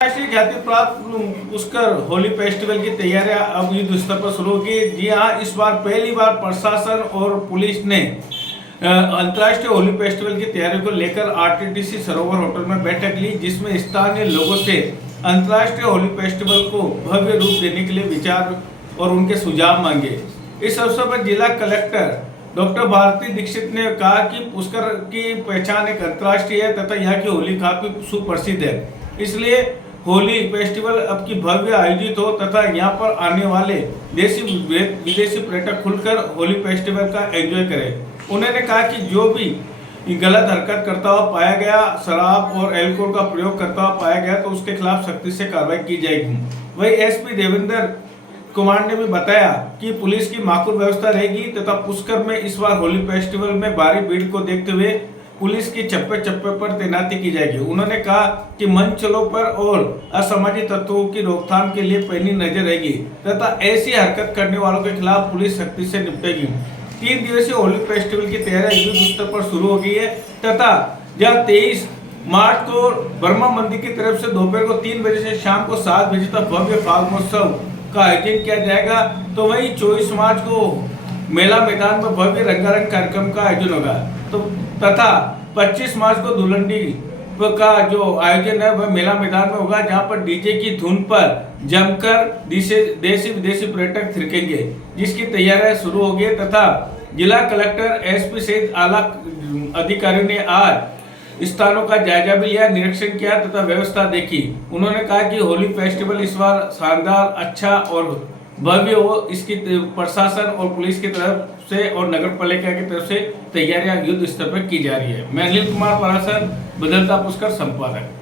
राष्ट्रीय ख्याति प्राप्त पुष्कर होली फेस्टिवल की तैयारियां अब युद्ध स्तर पर शुरू की। जी हाँ, इस बार पहली बार प्रशासन और पुलिस ने अंतर्राष्ट्रीय होली फेस्टिवल की तैयारियों को लेकर आरटीटीसी सरोवर होटल में बैठक ली, जिसमें स्थानीय लोगों से अंतर्राष्ट्रीय होली फेस्टिवल को भव्य रूप देने के लिए विचार और उनके सुझाव मांगे। इस अवसर पर जिला कलेक्टर डॉक्टर भारती दीक्षित ने कहा कि पुष्कर की पहचान एक अंतर्राष्ट्रीय है तथा यहाँ की होली काफी सुप्रसिद्ध है, इसलिए होली फेस्टिवल अब की भव्य आयोजित हो तथा यहाँ पर आने वाले देशी विदेशी पर्यटक खुलकर होली फेस्टिवल का एंजॉय करें। उन्होंने कहा कि जो भी गलत हरकत करता हुआ पाया गया, शराब और एल्कोहल का प्रयोग करता हुआ पाया गया, तो उसके खिलाफ सख्ती से कार्रवाई की जाएगी। वही एसपी देवेंद्र कुमार ने भी बताया कि पुलिस की माकूल व्यवस्था रहेगी तथा पुष्कर में इस बार होली फेस्टिवल में भारी भीड़ को देखते हुए पुलिस की चप्पे चप्पे पर तैनाती की जाएगी। उन्होंने कहा कि मंचलों पर और असामाजिक तत्वों की रोकथाम के लिए पैनी नजर रहेगी तथा ऐसी हरकत करने वालों के खिलाफ पुलिस सख्ती से निपटेगी। 3 दिवसीय होली फेस्टिवल की तैयारी युद्ध स्तर पर शुरू हो गई है तथा जहाँ 23 मार्च को वर्मा मंदिर की तरफ से दोपहर को 3 बजे से शाम को 7 बजे तक भव्य फाग महोत्सव का आयोजन किया जाएगा, तो वही 24 मार्च को मेला मैदान में भव्य रंगारंग कार्यक्रम का आयोजन होगा, तो तथा 25 मार्च को धुलंडी का जो आयोजन है वह मेला मैदान में होगा, जहां पर डीजे की धुन पर जमकर देशी विदेशी पर्यटक थिरकेंगे, जिसकी तैयारियां शुरू हो गई तथा जिला कलेक्टर एसपी सहित आला अधिकारियों ने आज स्थानों का जायजा भी लिया, निरीक्षण किया तथा व्यवस्था देखी। उन्होंने कहा कि होली फेस्टिवल इस बार शानदार, अच्छा और भव्य हो, इसकी प्रशासन और पुलिस की तरफ से और नगर पालिका की तरफ से तैयारियां युद्ध स्तर पर की जा रही है। मैं अनिल कुमार परासर, बदलता पुष्कर संपादक।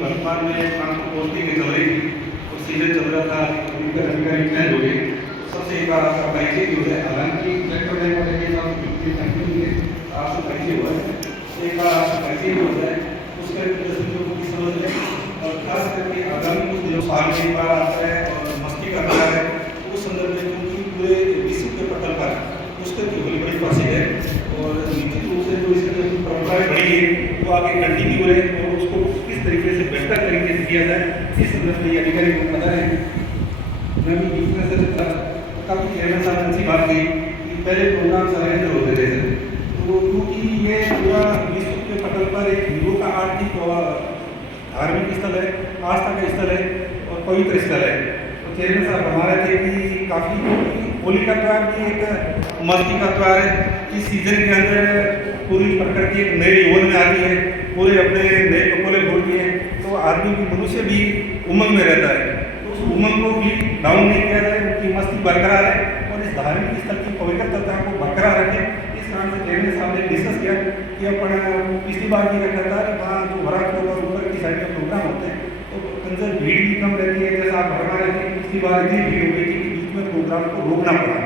वर्तमान में काम को पोस्टिंग निकल रही थी और सीजन चल रहा था, उनका अधिकारी चेंज हो गए। सबसे एक बार आपका परिचय जो है, हालांकि सेक्टर लेवल के आपसे परिचय हुआ है, एक बार आपका परिचय हो जाए उसका लोगों की समझ है और खास करके आगामी कुछ दिनों साल में एक बार आता है और मस्ती करता है, उस संदर्भ में क्योंकि पूरे विश्व के पटल पर पुष्कर की होली बड़ी प्रसिद्ध है और निश्चित रूप से जो इसकी परंपराएं बड़ी है वो आगे कंटिन्यू रहे और उसको किस तरीके से बेहतर तरीके से किया जाए, इस संदर्भ में अधिकारी को पता है। मैं भी दूसरे से काफ़ी चेयरमैन साहब से बात की कि पहले प्रोग्राम सारे होते थे, तो क्योंकि ये पूरा विश्व के पटल पर एक हिंदू का आर्थिक और धार्मिक स्थल है, आस्था का स्थल है और पवित्र स्थल है, तो चेयरमैन साहब हमारे थे कि काफ़ी होली का त्यौहार भी एक मस्ती का त्यौहार है। इस सीजन के अंदर पूरी प्रकृति एक नए यौवन में आती है, पूरे अपने नए कपड़े बोलती है, तो आदमी भी, मनुष्य भी उमंग में रहता है, तो उस उमंग को भी डाउन नहीं किया जाए, उनकी मस्ती बरकरार है और इस धार्मिक स्थल की पवित्रता को बरकरार रखें। इस कारण से चेयरमैन साहब ने डिस्कस किया कि अपन पिछली बार भी रखा था कि वहाँ जो भरा के ऊपर की साइड में प्रोग्राम होते हैं तो अंदर भीड़ भी कम रहती है। जैसा आप भरमा रहते हैं, पिछली बार इतनी भीड़ हो गई थी कि बीच में प्रोग्राम को रोकना पड़ा,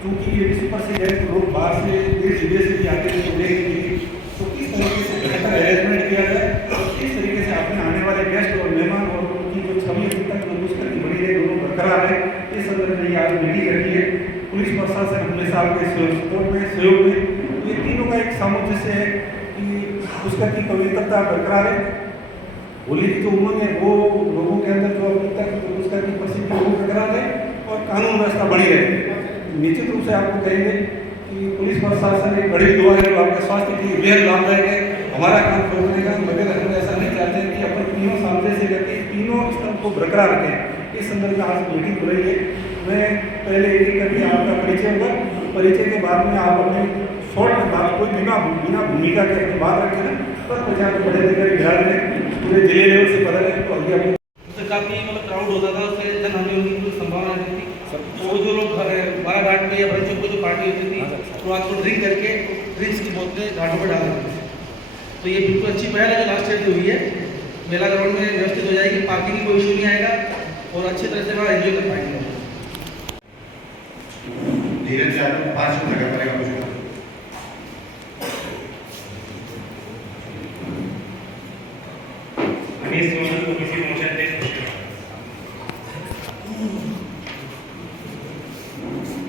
क्योंकि ये विश्व प्रसिद्ध है, तो लोग बाहर से देश विदेश से भी आते हैं तो देखेंगे, तो किस तरीके से बेहतर अरेंजमेंट किया जाए और किस तरीके से अपने आने वाले गेस्ट और मेहमान और उनकी जो छवि तक पुष्कर की बड़ी रहे, दोनों बरकरार है, इस संदर्भ में आज मीटिंग रखी है। पुलिस प्रशासन हमेशा आपके सहयोग में ये तीनों का एक सामंजस्य है कि पुष्कर की पवित्रता बरकरार है, होली की जो उमंग है वो लोगों के अंदर जो अभी तक पुष्कर की प्रसिद्धि वो बरकरार है और कानून व्यवस्था बनी रहे। निश्चित रूप से आपको कहेंगे कि पुलिस प्रशासन एक बड़ी दुआ है जो आपके स्वास्थ्य के लिए बेहद लाभदायक है। हमारा काम रोकने का, मगर हम ऐसा नहीं चाहते हैं कि अपन तीनों सामने से करके तीनों स्तर को बरकरार रखें। इस संदर्भ में आज मीटिंग हो रही है। मैं पहले एक करके आपका परिचय होगा, परिचय के बाद में आप अपने शॉर्ट में बात कोई बिना भूमिका के अपनी बात रखें ना, पर पचास बड़े अधिकारी बिहार में पूरे जिले लेवल से पता है, तो अभी अपने काफ़ी मतलब क्राउड होता था, उससे जन हानि होने की संभावना रहती थी। तो जो लोग बारह घाट पे या बच्चों को जो पार्टी होती थी तो रात को ड्रिंक करके ड्रिंक्स की बोतलें घाटों पर डाल देते थे, तो ये बिल्कुल अच्छी पहल है जो लास्ट ईयर हुई है। मेला ग्राउंड में व्यवस्थित हो जाएगी, पार्किंग की कोई इशू नहीं आएगा और अच्छी तरह से वहाँ एंजॉय कर पाएंगे। धीरज यादव 5 नगर पालिका पुष्कर। अनीस मोहम्मद ओबीसी मोर्चा अध्यक्ष पुष्कर।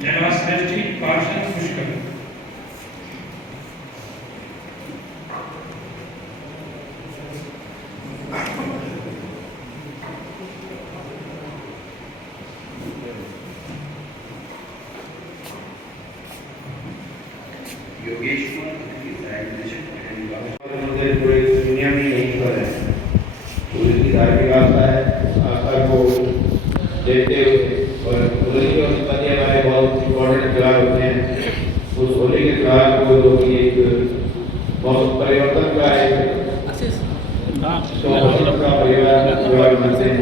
जनवास श्रेष्ठी पार्षद पुष्कर। योगेश पूरे दुनिया में यही पर है। पुलिस की धार्मिक आस्था है, आस्था को देखते हुए और होली के उत्पत्ति हमारे बहुत इम्पोर्टेंट त्योहार होते हैं। उस होली के त्योहार को जो कि एक मौसम परिवर्तन का मौसम का परिवार त्योहार मनाते हैं,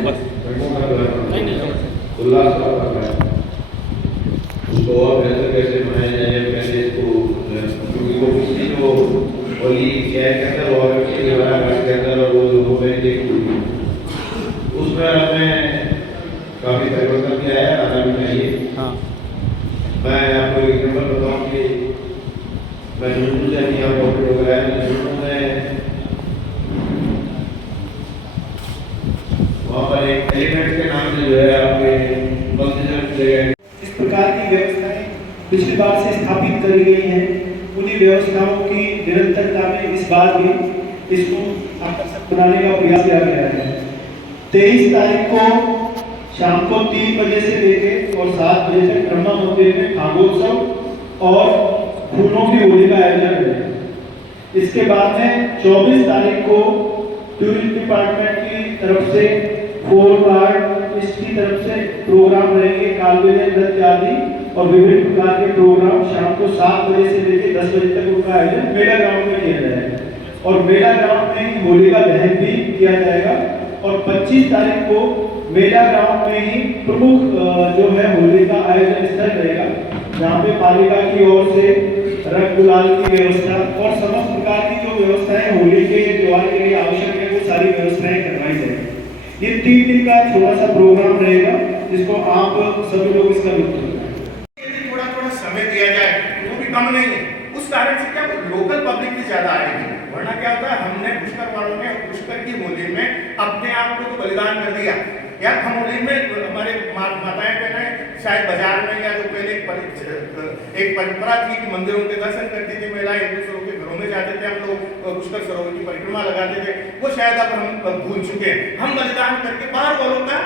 रंगों का त्योहार मनाते हैं, उल्लास का पर्व है। उसको और बेहतर कैसे मनाया जाए, कैसे इसको क्योंकि वो पिछली जो होली शहर के अंदर हुआ करती थी, हमारा घर के अंदर और वो लोगों में देखी उसमें हमने काफ़ी परिवर्तन किया है। आगामी चाहिए मैं आपको एक नंबर बताऊँ कि मैं झुंझुनू से नहीं आपको प्रोग्राम झुंझुनू में वहाँ पर एक एलिमेंट के नाम से जो है आपके इस प्रकार की व्यवस्थाएं पिछली बार से स्थापित करी गई हैं। उन्हीं व्यवस्थाओं की निरंतरता में इस बार भी इसको आकर्षक बनाने का प्रयास किया गया है। 23 तारीख को शाम को 3 बजे से लेकर और 7 बजे तक ब्रह्मा मंदिर में खागोत्सव और फूलों की होली का आयोजन है। इसके बाद में 24 तारीख को टूरिज्म डिपार्टमेंट की तरफ से फोर आर्ट इसकी तरफ से प्रोग्राम रहेंगे, कालबेलिया नृत्य आदि और विभिन्न प्रकार के प्रोग्राम शाम को 7 बजे से लेकर 10 बजे तक उनका आयोजन मेला ग्राउंड में किया जाएगा और मेला ग्राउंड में ही होली का दहन भी किया जाएगा। और 25 तारीख को मेला ग्राउंड में ही प्रमुख जो है होली का आयोजन स्थल रहेगा, जहाँ पे पालिका की ओर से रंग गुलाल की व्यवस्था और समस्त प्रकार की जो व्यवस्थाएं होली के त्योहार के लिए आवश्यक है वो सारी व्यवस्थाएं करवाई जाएगी। ये 3 दिन का छोटा सा प्रोग्राम रहेगा जिसको आप सभी लोग इसका लुत्फ उठाएं। थोड़ा थोड़ा समय दिया जाए वो भी कम नहीं है। उस कारण से क्या लोकल पब्लिक भी ज्यादा आएगी, वरना क्या होता है हमने पुष्कर वालों ने पुष्कर की होली में अपने आप को तो बलिदान कर दिया यार। हम होली में हमारे माताएं बहनें शायद बाजार में या जो पहले एक परंपरा थी कि मंदिरों के दर्शन करती थी, महिलाएं एक दूसरों के घरों में जाते थे, हम लोग पुष्कर सरोवर की परिक्रमा लगाते थे, वो शायद अब हम भूल चुके हैं। हम बलिदान करके बाहर वालों का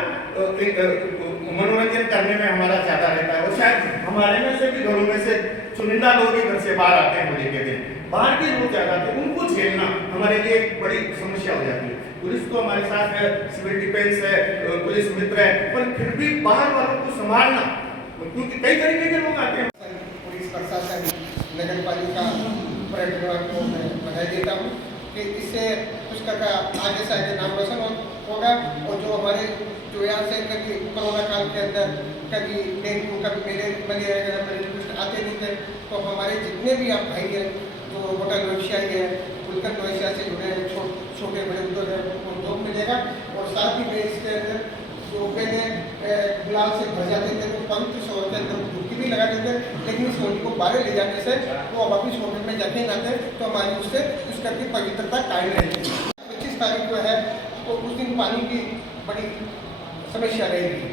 मनोरंजन करने में हमारा ज्यादा रहता है। और शायद हमारे में से भी घरों में से चुनिंदा लोग ही घर से बाहर आते हैं होली के दिन, बाहर के लोग ज्यादा आते हैं, उनको झेलना हमारे लिए एक बड़ी समस्या हो जाती है। पुलिस तो हमारे साथ है, सिविल डिफेंस है, पुलिस मित्र है, पर फिर भी बाहर वालों को संभालना, क्योंकि कई तरीके के लोग आते हैं। पुलिस प्रशासन नगर पालिका पर्यटन विभाग को मैं बधाई देता हूँ कि इससे पुष्कर का आगे से आगे नाम रोशन होगा। और जो हमारे जो यहाँ से कभी कोरोना काल के अंदर कभी डेंगू कभी मलेरिया वगैरह आते नहीं थे, तो हमारे जितने भी आप भाई हैं जो होटल व्यवसायी है, फुलकर व्यवसाय से जुड़े हैं, छोटे बड़े उद्योग हैं, उनको उद्योग मिलेगा। और साथ ही में इसके अंदर जो पहले गुलाल से भर जाते थे तो 500 के अंदर डुबकी भी लगा देते, लेकिन इस होली को बाहर ले जाने से वो अब वापिस होटल में जाके आते तो हमारी उससे पुष्कर की पवित्रता कायम रहेगी। 25 तारीख को है तो उस दिन पानी की बड़ी समस्या रहेगी,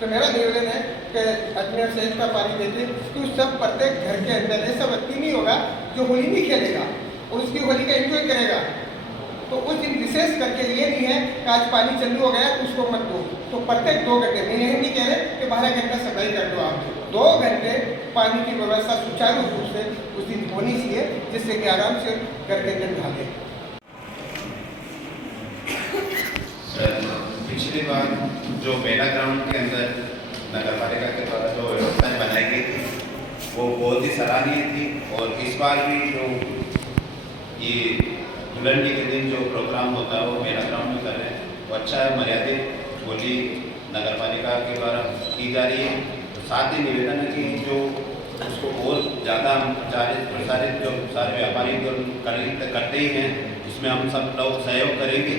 तो मेरा निवेदन है कि अजमेर शहर का पानी देते तो सब प्रत्येक घर के अंदर ऐसा व्यक्ति नहीं होगा जो होली नहीं खेलेगा और उसकी होली का एंजॉय करेगा। तो उस दिन विशेष करके ये नहीं है कि आज पानी चालू हो गया तो उसको मत दो, तो प्रत्येक 2 घंटे में यह नहीं कह रहे कि 12 घंटा सफाई कर दो, आप 2 घंटे पानी की व्यवस्था सुचारू रूप से उस दिन होनी चाहिए, जिससे कि आराम से घर के अंदर ढाले। पिछली बार जो मेला ग्राउंड के अंदर नगर पालिका के द्वारा जो व्यवस्थाएं बनाई गई थी वो बहुत ही सराहनीय थी। और इस बार भी जो ये दुल्हन के दिन जो प्रोग्राम होता है वो मेला ग्राउंड में कर रहे हैं, वो अच्छा है। मर्यादित होली नगर पालिका के द्वारा की जा रही है। तो साथ ही निवेदन है कि जो उसको और ज़्यादा प्रसारित जो सारे व्यापारी जो करते ही हैं, इसमें हम सब लोग सहयोग करेंगे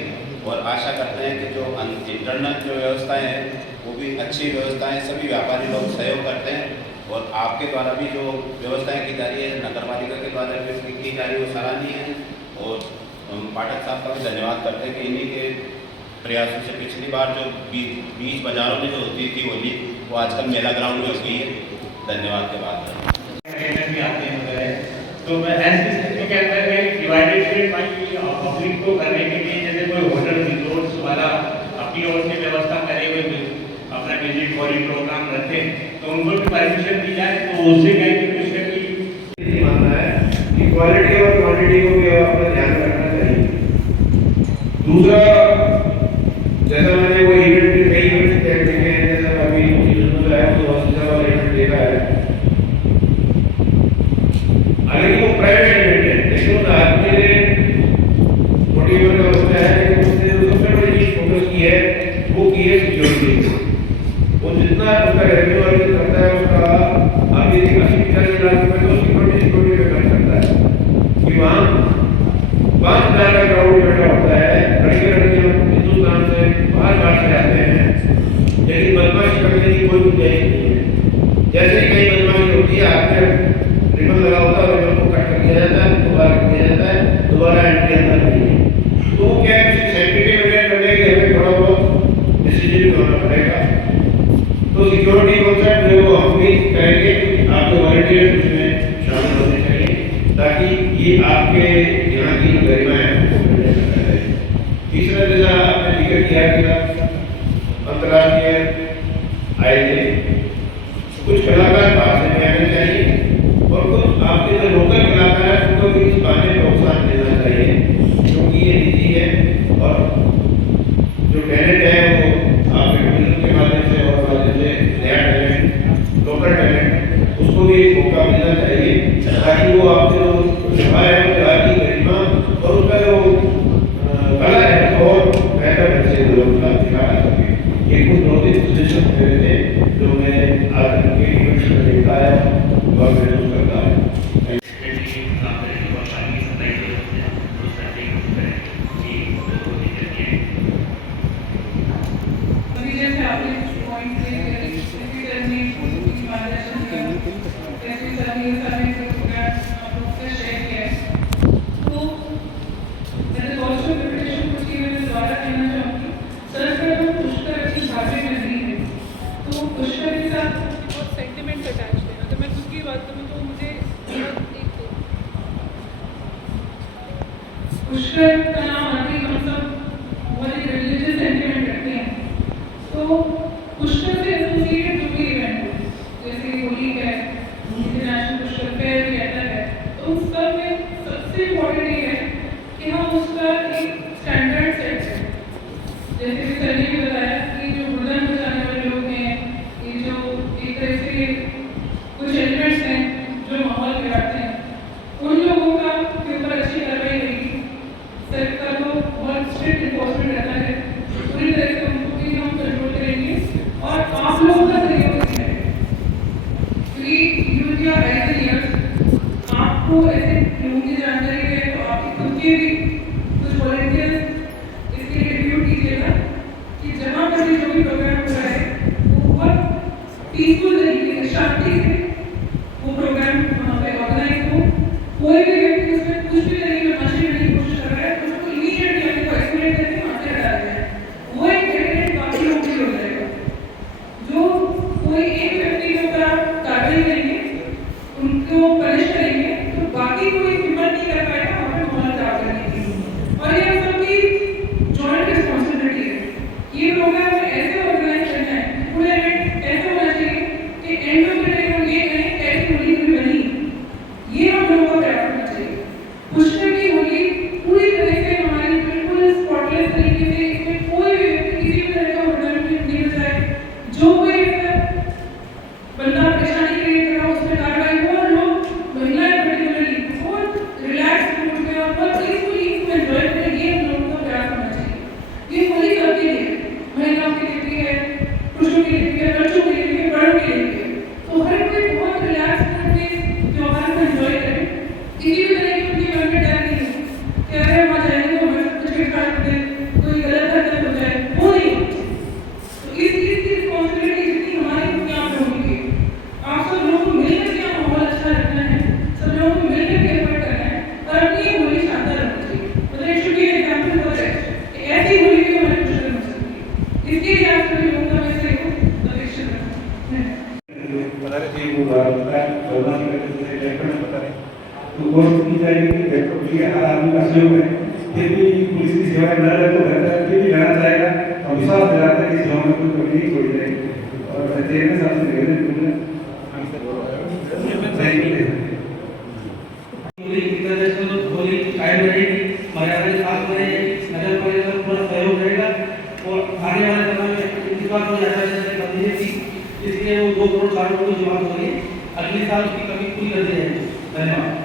और आशा करते हैं कि जो इंटरनल जो व्यवस्थाएं हैं वो भी अच्छी व्यवस्थाएं, सभी व्यापारी लोग सहयोग करते हैं और आपके द्वारा भी जो व्यवस्थाएं की जा रही है, नगर पालिका के द्वारा भी की जा रही है, वो सराहनीय है। और हम पाठक साहब का भी धन्यवाद करते हैं कि इन्हीं के प्रयासों से पिछली बार जो बीच बाजारों में जो होती थी होली, वो आजकल मेला ग्राउंड में हो गई है। धन्यवाद के बाद भी आते हैं वगैरह। तो मैं ऐसे तो कहता है कि डिवाइडेड शेड पब्लिक को करने के लिए जैसे कोई होटल रिसोर्ट्स वाला अपनी ओर से व्यवस्था करे हुए अपना विजिट फॉरी प्रोग्राम रखते हैं, तो उनको भी परमिशन दी जाए, तो उससे कहीं भी पुष्कर की मानना है कि क्वालिटी और क्वांटिटी को भी अपना ध्यान रखना चाहिए। दूसरा, जैसा मैंने वो इवेंट कई इवेंट्स देखे हैं, जैसा अभी तो हॉस्पिटल वाला इवेंट देखा है, हालांकि वो प्राइवेट इवेंट है, लेकिन उस आदमी ने मोटिवेट का होता है, लेकिन उसने जो सबसे बड़ी चीज फोकस की है वो की है सिक्योरिटी। वो जितना उसका रेवेन्यू अर्निंग करता है उसका आप यदि 80-50 लाख रुपए तो सिक्योरिटी पे खर्च करता है कि वहाँ 5,000 का क्राउड इकट्ठा होता है, लड़के हिंदुस्तान से बाहर से आते हैं, लेकिन बदमाशी करने की कोई गुंजाइश नहीं है। जैसे ही कहीं बदमाशी होती है, आपने रिबन लगा होता है, रिबन को कट कर दिया जाता है, दोबारा कर दिया जाता है, दोबारा एंट्री अंदर नहीं है। तो क्या है, किसी सेफ्टी मेंटेन करने के लिए थोड़ा बहुत डिसीजन होना पड़ेगा। तो सिक्योरिटी कॉन्सेप्ट जो वो हम भी करेंगे, आपके वॉलंटियर उसमें शामिल होने चाहिए ताकि ये आपके यहाँ की गरिमा है। तीसरा, जैसा आपने जिक्र किया कि अंतर्राष्ट्रीय आए थे, कुछ कलाकार बाहर से आने चाहिए और कुछ आपके जो लोकल कलाकार हैं उनको भी इस बहाने प्रोत्साहन देना चाहिए, क्योंकि ये निजी है और जो टैलेंट है वो आपके टूरिज्म के माध्यम से और माध्यम से नया टैलेंट, लोकल टैलेंट, उसको भी एक मौका मिलना चाहिए ताकि वो आपसे जो व्यवहार है वो की गरिमा और उसका जो कला है और बेहतर ढंग से लोगों का दिखा सके। ये कुछ नोटिस पोजिशन थे जो मैं आज के इवेंट्स में देखा है और महसूस करता है। जैसे आपने पॉइंट करने की मार्गदर्शन किया, जैसे सभी सारे प्रोग्राम आप लोग से शेयर किया, तो जैसे कॉस्ट ऑफ प्रिपरेशन कुछ मैं दोबारा कहना चाहूँगी। सर्वप्रथम पुष्कर अच्छी भाषा में नहीं है, तो पुष्कर के साथ बहुत सेंटिमेंट अटैच है। अगर मैं खुद की बात करूँ तो मुझे एक पुष्कर का नाम आते ही हम सब बहुत ही रिलीजियस सेंटिमेंट रखते हैं। तो पुष्कर से एसोसिएटेड जो भी इवेंट हो, जैसे होली है, इंटरनेशनल पुष्कर फेयर भी रहता है, तो उस सब में सबसे इम्पोर्टेंट ये है कि हम उसका एक स्टैंडर्ड सेट करें। जैसे कि सर ने भी बताया कि जो बुलंद बजाने वाले लोग हैं, ये जो एक तरह से कुछ एलिमेंट्स हैं जो माहौल बिगाड़ते हैं, उन लोगों का के ऊपर अच्छी कार्रवाई रहेगी। सर का तो बहुत स्ट्रिक्ट इन्फोर्समेंट रहता है, पूरी तरह से उनको भी हम कंट्रोल करेंगे और आप लोगों का सहयोग भी है, क्योंकि यूज या एज ईयर्स आपको ऐसे लोगों की जानकारी है तो आपके खुद के भी कुछ वॉलंटियर्स इसके लिए रिव्यू कीजिएगा कि जहाँ पर भी जो भी प्रोग्राम हो रहा है वो बहुत पीसफुल तरीके से, शांति से वो प्रोग्राम वहाँ पे ऑर्गेनाइज हो। कोई भी व्यक्ति उसमें कुछ भी तरीके में बचने करने की कोशिश कर रहा है तो उसको इमीडिएटली अपने को आइसोलेट करके वहाँ से हटा दिया जाए। वो एक डेडिकेटेड बाकी लोग भी हो जाएगा। जो कोई एक व्यक्ति के ऊपर आप कार्रवाई करेंगे, उनको पनिश करेंगे, तो बाकी चेयरमैन साहब से निवेदन करूंगा। होली कायम रहेगी, मर्यादा के साथ रहेगी, नगर पालिका का पूरा सहयोग रहेगा और आने वाले समय में इस बार तो ज़्यादा से ज़्यादा थी, इसलिए वो 2 करोड़ 60 करोड़ की बात हो रही है, अगले साल उसकी कमी पूरी कर दी जाएगी। धन्यवाद।